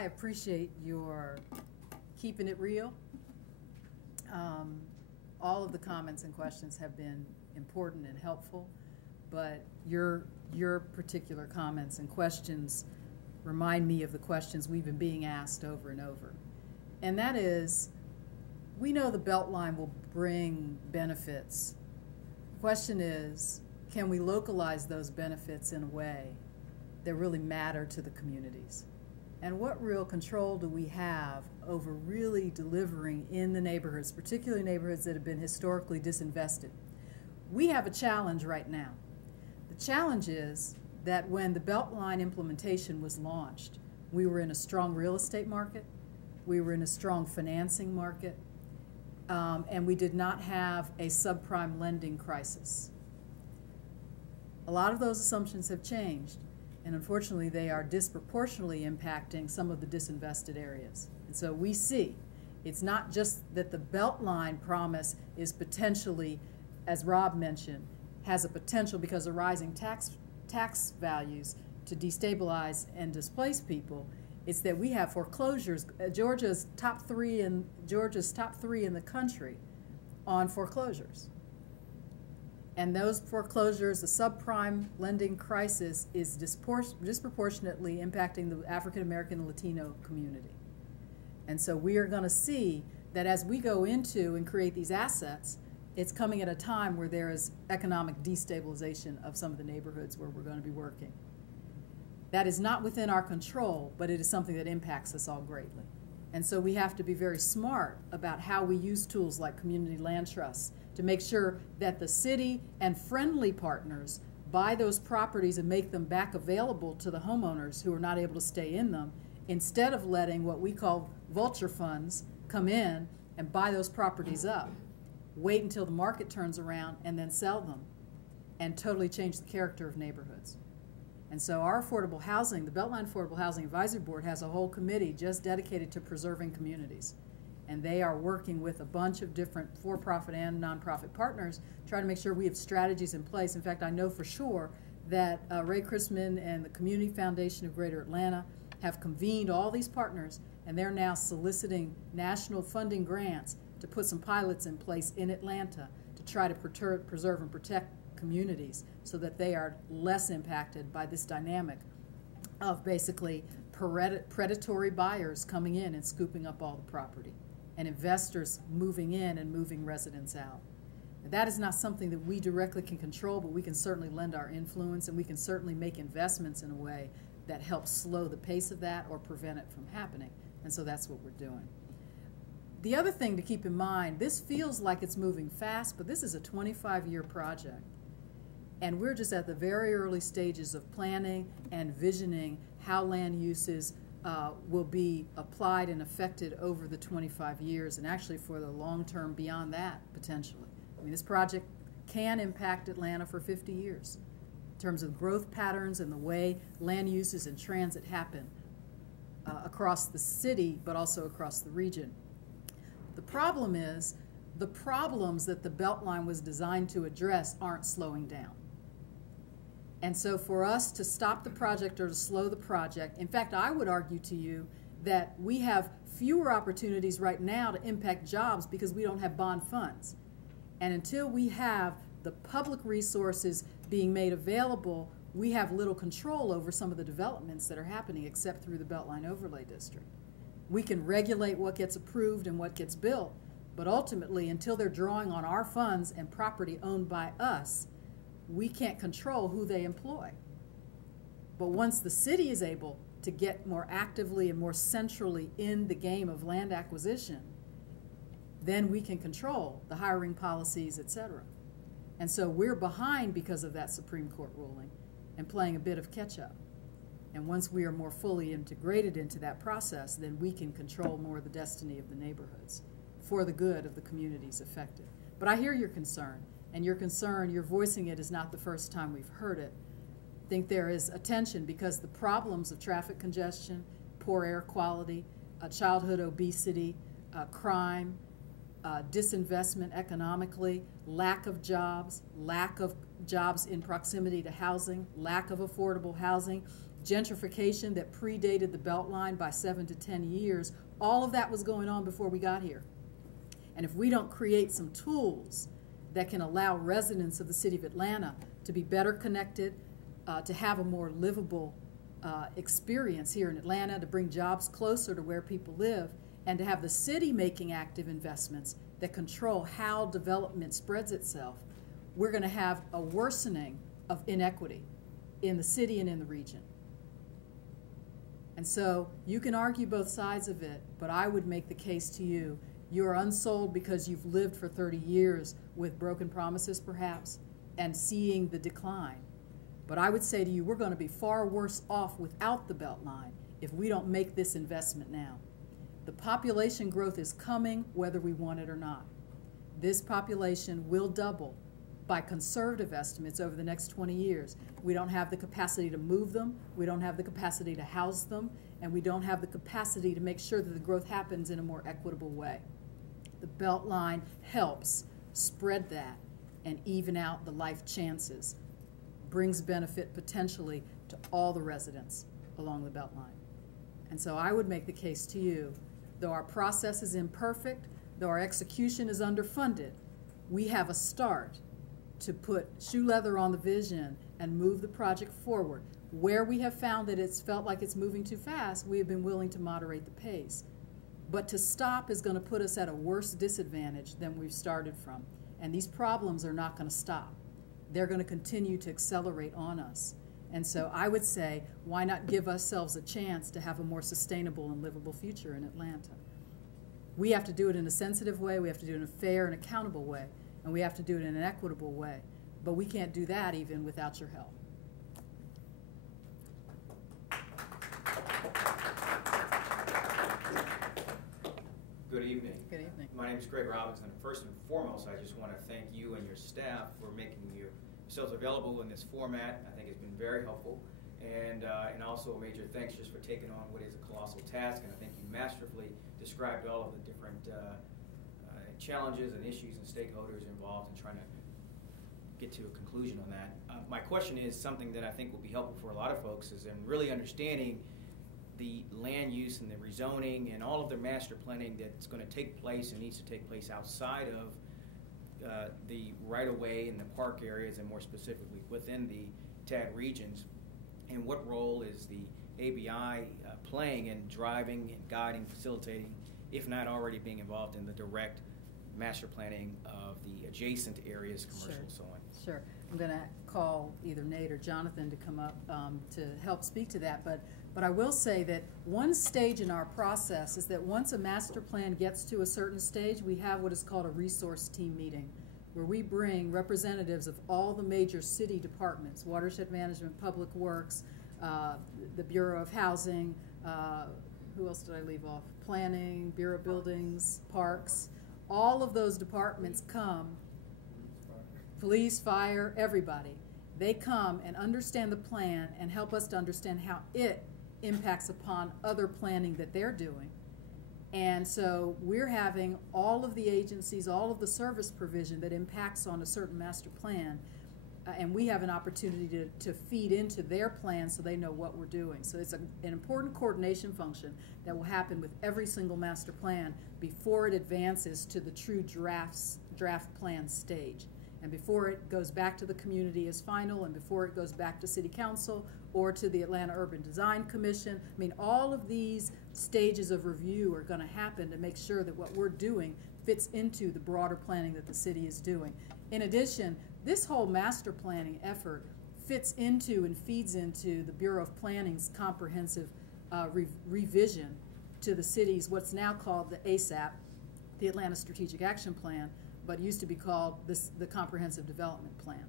I appreciate your keeping it real. All of the comments and questions have been important and helpful, but your particular comments and questions remind me of the questions we've been being asked over and over. And that is, we know the Beltline will bring benefits. The question is, can we localize those benefits in a way that really matter to the communities? And what real control do we have over really delivering in the neighborhoods, particularly neighborhoods that have been historically disinvested? We have a challenge right now. The challenge is that when the Beltline implementation was launched, we were in a strong real estate market, we were in a strong financing market, and we did not have a subprime lending crisis. A lot of those assumptions have changed, and unfortunately they are disproportionately impacting some of the disinvested areas. And so we see it's not just that the Beltline promise is potentially, as Rob mentioned, has a potential because of rising tax values to destabilize and displace people. It's that we have foreclosures. Georgia's top three in the country on foreclosures. And those foreclosures, the subprime lending crisis, is disproportionately impacting the African American and Latino community. And so we are going to see that as we go into and create these assets, it's coming at a time where there is economic destabilization of some of the neighborhoods where we're going to be working. That is not within our control, but it is something that impacts us all greatly. And so we have to be very smart about how we use tools like community land trusts to make sure that the city and friendly partners buy those properties and make them back available to the homeowners who are not able to stay in them, instead of letting what we call vulture funds come in and buy those properties up, wait until the market turns around and then sell them, and totally change the character of neighborhoods. And so our affordable housing, the Beltline Affordable Housing Advisory Board, has a whole committee just dedicated to preserving communities. And they are working with a bunch of different for-profit and nonprofit partners, trying to make sure we have strategies in place. In fact, I know for sure that Ray Chrisman and the Community Foundation of Greater Atlanta have convened all these partners, and they're now soliciting national funding grants to put some pilots in place in Atlanta to try to preserve and protect communities so that they are less impacted by this dynamic of basically predatory buyers coming in and scooping up all the property, and investors moving in and moving residents out. That is not something that we directly can control, but we can certainly lend our influence, and we can certainly make investments in a way that helps slow the pace of that or prevent it from happening. And so that's what we're doing. The other thing to keep in mind, this feels like it's moving fast, but this is a 25-year project. And we're just at the very early stages of planning and visioning how land uses will be applied and affected over the 25 years, and actually for the long term beyond that, potentially. I mean, this project can impact Atlanta for 50 years in terms of growth patterns and the way land uses and transit happen across the city, but also across the region. The problem is, the problems that the Beltline was designed to address aren't slowing down. And so for us to stop the project or to slow the project, in fact, I would argue to you that we have fewer opportunities right now to impact jobs because we don't have bond funds. And until we have the public resources being made available, we have little control over some of the developments that are happening except through the Beltline Overlay District. We can regulate what gets approved and what gets built, but ultimately, until they're drawing on our funds and property owned by us, we can't control who they employ. But once the city is able to get more actively and more centrally in the game of land acquisition, then we can control the hiring policies, et cetera. And so we're behind because of that Supreme Court ruling and playing a bit of catch up. And once we are more fully integrated into that process, then we can control more of the destiny of the neighborhoods for the good of the communities affected. But I hear your concern. And your concern, you're voicing it, is not the first time we've heard it. I think there is attention because the problems of traffic congestion, poor air quality, childhood obesity, crime, disinvestment economically, lack of jobs in proximity to housing, lack of affordable housing, gentrification that predated the Beltline by 7 to 10 years. All of that was going on before we got here. And if we don't create some tools that can allow residents of the city of Atlanta to be better connected, to have a more livable experience here in Atlanta, to bring jobs closer to where people live, and to have the city making active investments that control how development spreads itself, we're going to have a worsening of inequity in the city and in the region. And so you can argue both sides of it, but I would make the case to you, you're unsold because you've lived for 30 years with broken promises perhaps and seeing the decline. But I would say to you, we're going to be far worse off without the Beltline if we don't make this investment now. The population growth is coming whether we want it or not. This population will double by conservative estimates over the next 20 years. We don't have the capacity to move them, we don't have the capacity to house them, and we don't have the capacity to make sure that the growth happens in a more equitable way. The Beltline helps spread that and even out the life chances, brings benefit potentially to all the residents along the Beltline. And so I would make the case to you, though our process is imperfect, though our execution is underfunded, we have a start to put shoe leather on the vision and move the project forward. Where we have found that it's felt like it's moving too fast, we have been willing to moderate the pace. But to stop is going to put us at a worse disadvantage than we've started from. And these problems are not going to stop. They're going to continue to accelerate on us. And so I would say, why not give ourselves a chance to have a more sustainable and livable future in Atlanta? We have to do it in a sensitive way, we have to do it in a fair and accountable way, and we have to do it in an equitable way. But we can't do that even without your help. Good evening. Good evening. My name is Greg Robinson. First and foremost, I just want to thank you and your staff for making yourselves available in this format. I think it's been very helpful. And also a major thanks just for taking on what is a colossal task. And I think you masterfully described all of the different challenges and issues and stakeholders involved in trying to get to a conclusion on that. My question is something that I think will be helpful for a lot of folks is in really understanding the land use and the rezoning and all of the master planning that's going to take place and needs to take place outside of the right-of-way and the park areas, and more specifically within the TAD regions, and what role is the ABI playing in driving and guiding, facilitating, if not already being involved in the direct master planning of the adjacent areas, commercial, so on. Sure. I'm going to call either Nate or Jonathan to come up to help speak to that, but I will say that one stage in our process is that once a master plan gets to a certain stage, we have what is called a resource team meeting, where we bring representatives of all the major city departments, watershed management, public works, the Bureau of Housing, who else did I leave off? Planning, Bureau of Buildings, Parks. All of those departments come, police, fire, everybody. They come and understand the plan and help us to understand how it impacts upon other planning that they're doing. And so we're having all of the agencies, all of the service provision that impacts on a certain master plan, and we have an opportunity to feed into their plan so they know what we're doing. So it's an important coordination function that will happen with every single master plan before it advances to the true draft plan stage, and before it goes back to the community as final, and before it goes back to City Council or to the Atlanta Urban Design Commission. I mean, all of these stages of review are going to happen to make sure that what we're doing fits into the broader planning that the city is doing. In addition, this whole master planning effort fits into and feeds into the Bureau of Planning's comprehensive revision to the city's what's now called the ASAP, the Atlanta Strategic Action Plan, but used to be called the Comprehensive Development Plan.